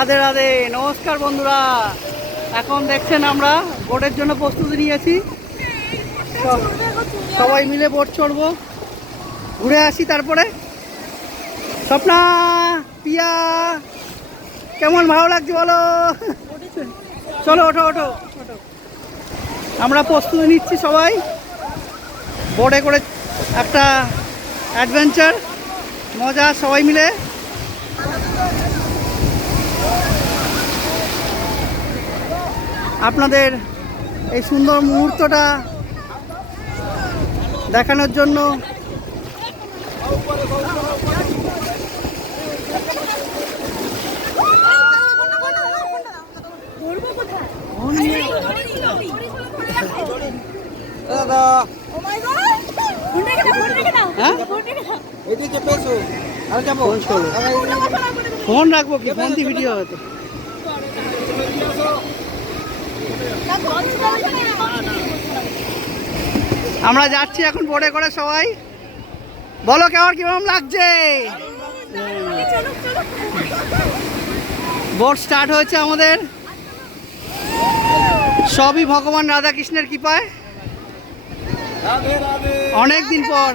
রাধে রাধে, নমস্কার বন্ধুরা। এখন দেখছেন আমরা বোটের জন্য প্রস্তুতি নিয়েছি। সবাই মিলে বোট চড়বো, ঘুরে আসি। তারপরে স্বপ্না, পিয়া, কেমন ভালো লাগছে বলো? চলো ওঠো ওঠো ওঠো। আমরা প্রস্তুতি নিচ্ছি সবাই, বোটে করে একটা অ্যাডভেঞ্চার, মজা সবাই মিলে। আপনাদের এই সুন্দর মুহূর্তটা দেখানোর জন্য ফোন রাখবো কি? ফোন দিয়ে ভিডিও হতো। আমরা যাচ্ছি এখন বোটে করে সবাই। বলো কেমন কিরকম লাগছে? বোট স্টার্ট হয়েছে আমাদের, সবই ভগবান রাধাকৃষ্ণের কৃপায়। অনেক দিন পর।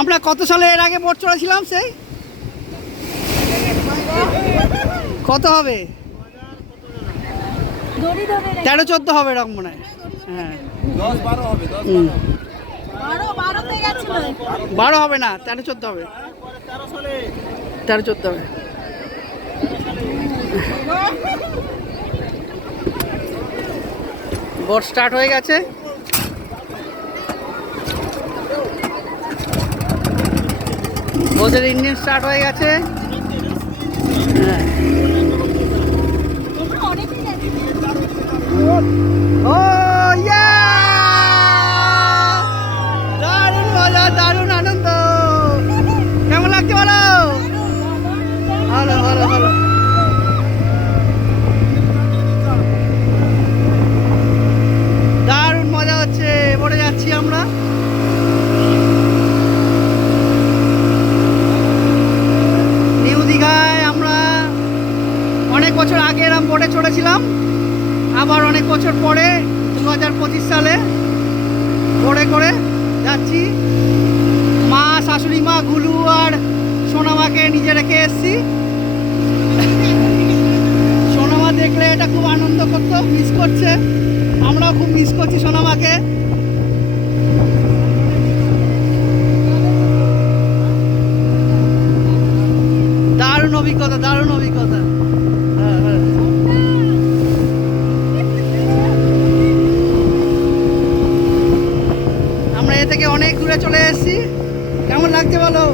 আমরা কত সালে এর আগে বোট চড়েছিলাম? সেই কত হবে, 13-14 হবে এরকম মনে হয়। হ্যাঁ 12 হবে না, 13-14 হবে। 13-14 হবে। বোট স্টার্ট হয়ে গেছে। বোটের ইঞ্জিন স্টার্ট হয়ে গেছে। ও ইয়া, দারুণ মজা, দারুণ আনন্দ। কেমন লাগছে বলো? ভালো ভালো ভালো। দারুণ মজা হচ্ছে, পড়ে যাচ্ছি আমরা। নিউ দীঘায় আমরা অনেক বছর আগে এরকম বোটে চড়েছিলাম, আবার অনেক বছর পরে 2025 সালে বোটে করে যাচ্ছি। মা, শাশুড়ি মা, গুলু আর সোনামাকে নিজে রেখে এসছি। সোনামা দেখলে এটা খুব আনন্দ করতো, মিস করছে। আমরাও খুব মিস করছি সোনামাকে। দারুণ অভিজ্ঞতা, দারুণ অভিজ্ঞতা। হ্যাঁ হ্যাঁ। আমরা এ থেকে অনেক দূরে চলে এসেছি। কেমন লাগছে বলো?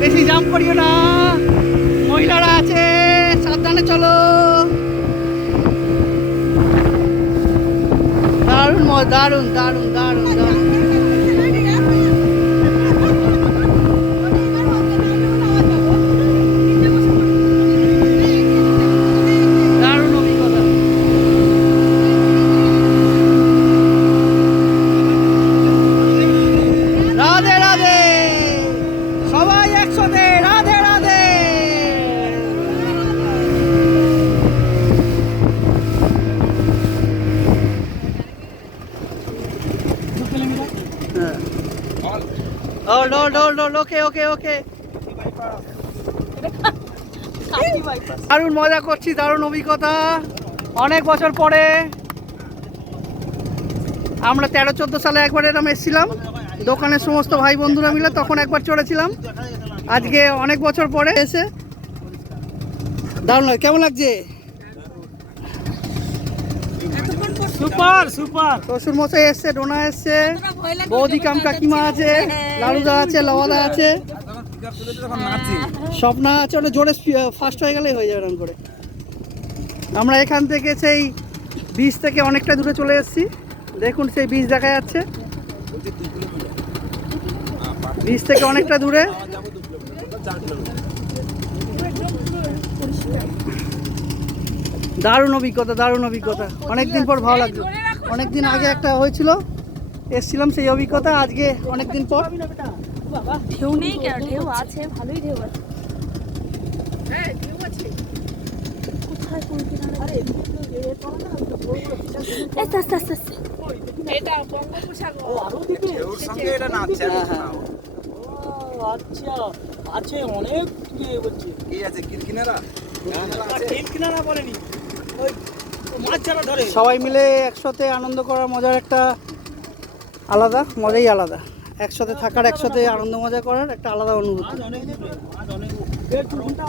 বেশি জাম্প করিও না, মহিলারা আছে, সাবধানে চলো। দারুণ দারুণ দারুণ দারুণ দারুণ। রাধে রাধে, সবাই একসাথে রাধে রাধে। ওকে ওকে ওকে। দারুণ মজা করছি, দারুণ অভিজ্ঞতা। অনেক বছর পরে আমরা 13-14 সালে একবার এরকম এসেছিলাম দোকানের সমস্ত ভাই বন্ধুরা মিলে, তখন একবার চড়েছিলাম। আজকে অনেক বছর পরে এসে দারুণ লাগে। কেমন লাগছে? Super super. শ্বশুর মশাই এসছে, ডোনা এসছে, বৌদি কাম কাকিমা আছে, লালুদা আছে, লওয়াদা আছে, স্বপ্না আছে। ওটা জোরে ফার্স্ট হয়ে গেলেই হয়ে যাবে এরকম করে। আমরা এখান থেকে সেই বিচ থেকে অনেকটা দূরে চলে এসেছি। দেখুন সেই বিচ দেখা যাচ্ছে, বিচ থেকে অনেকটা দূরে। দারুণ অভিজ্ঞতা, দারুণ অভিজ্ঞতা। অনেকদিন পর ভালো লাগলো। অনেকদিন আগে একটা হয়েছিল, এসছিলাম সেই অভিজ্ঞতা। আজকে অনেকদিন পর। ঢেউ নেই কেন? ঢেউ আছে, ভালোই ঢেউ আছে। কোথায় কোন কিনারে? আরে আস্তে আস্তে আস্তে আস্তে। এটা বঙ্গোপসাগর। ও আরো দিকে ঢেউর সঙ্গে এটা নাচছে। হ্যাঁ। আচ্ছা আছে অনেক দূরে বলছি। কি আছে কিরকিনারা? ট্রেন কিনারা বলেনি, ওই মাছ যারা ধরে। সবাই মিলে একসাথে আনন্দ করার মজার একটা আলাদা মজাই আলাদা। একসাথে থাকার, একসাথে আনন্দ মজা করার একটা আলাদা অনুভূতি। অনেক দূরে, মাছ অনেক দূরে। দেড় দু ঘন্টা,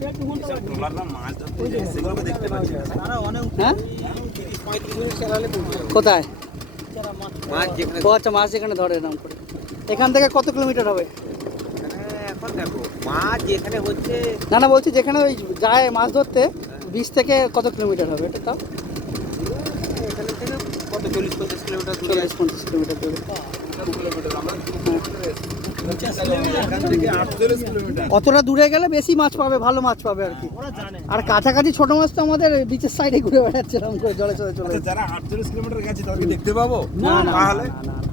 দেড় দু ঘন্টা। ট্রলাররা মাছ ধরতে যায়, সেগুলোকে দেখতে পাচ্ছি। তারা অনেক হ্যাঁ 30-35 মিনিট চালালে পৌঁছে যাবে। কোথায়? যারা মাছ মাছ যেখানে ও আচ্ছা, মাছ যেখানে ধরে এরকম করে। এখান থেকে কত কিলোমিটার হবে? এখন দেখো মাছ যেখানে হচ্ছে না না, বলছি যেখানে ওই যায় মাছ ধরতে, বিচ থেকে কত কিলোমিটার হবে এটা? তাও এখানে থেকে কত 40-50 কিলোমিটার দূরে 40-50 কিলোমিটার দূরে। কিলোমিটার আমরা 2 কিলোমিটার এখান থেকে 48 কিলোমিটার। অতটা দূরে গেলে বেশি মাছ পাবে, ভালো মাছ পাবে আর কি। ওরা জানে। আর কাছাকাছি ছোট মাছ তো আমাদের বিচের সাইডে ঘুরে বেড়াচ্ছে এরকম করে, জলে চলে চলে আচ্ছা, যারা 48 কিলোমিটার গেছে তাদেরকে দেখতে পাবো না, না, তাহলে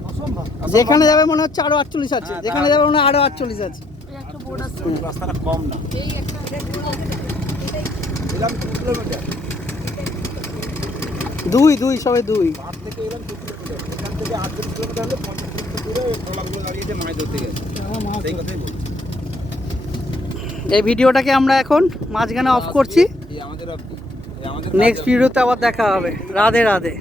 অসম্ভব। যেখানে যাবে মনে হচ্ছে আরো 48 আছে, যেখানে যাবে মনে হয় আরো 48 আছে। এই একটা বোর্ড আছে। রাস্তাটা কম না, এই একটা এলাম 2 কিলোমিটার। দুই সবাই দুই। পাহাড় থেকে এলাম 2 কিলোমিটার, এখান থেকে 48 কিলোমিটার হলে 50 কিলোমিটার দূরে ট্রলারগুলো দাঁড়িয়েছে মাছ ধরতে গেছে। সেই কথাই বলছি। এই ভিডিওটাকে আমরা এখন মাঝখানে অফ করছি। এই আমাদের নেক্সট ভিডিওতে আবার দেখা হবে। রাধে রাধে।